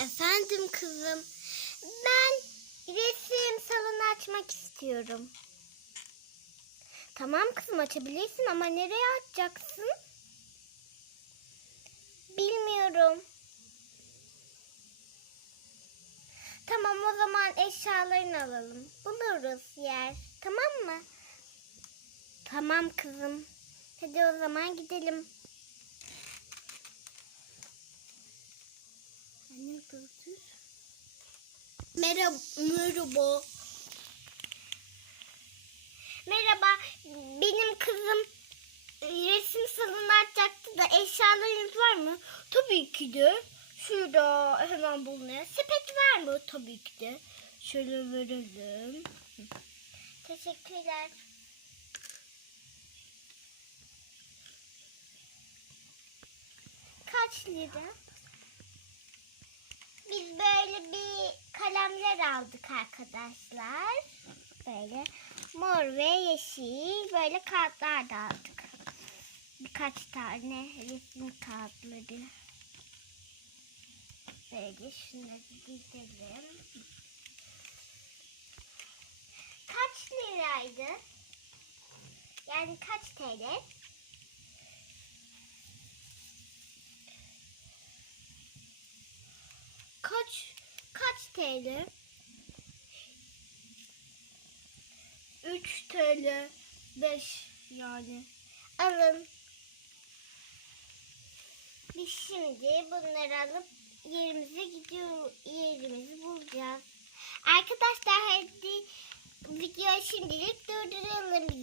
Efendim kızım. Ben resim salonu açmak istiyorum. Tamam kızım açabilirsin ama nereye açacaksın? Bilmiyorum. Tamam o zaman eşyalarını alalım. Buluruz yer. Tamam mı? Tamam kızım. Hadi o zaman gidelim. Anne götür. Merhaba. Merhaba. Merhaba. Benim kızım resim salonu açacaktı da eşyalarınız var mı? Tabii ki de. Şurada hemen bulunuyor. Sepet var mı? Tabii ki de. Şöyle verelim. Teşekkürler. Kaç lira? Biz böyle bir kalemler aldık arkadaşlar. Böyle mor ve yeşil böyle kağıtlar da aldık. Birkaç tane resim kağıtları. Böyle şunları dizelim. Kaç liraydı? Yani kaç TL? Kaç kaç TL? 3 TL 5 yani. Alın. Biz şimdi bunları alıp yerimize gidiyor yerimizi bulacağız. Arkadaşlar hadi video şimdilik durduralım.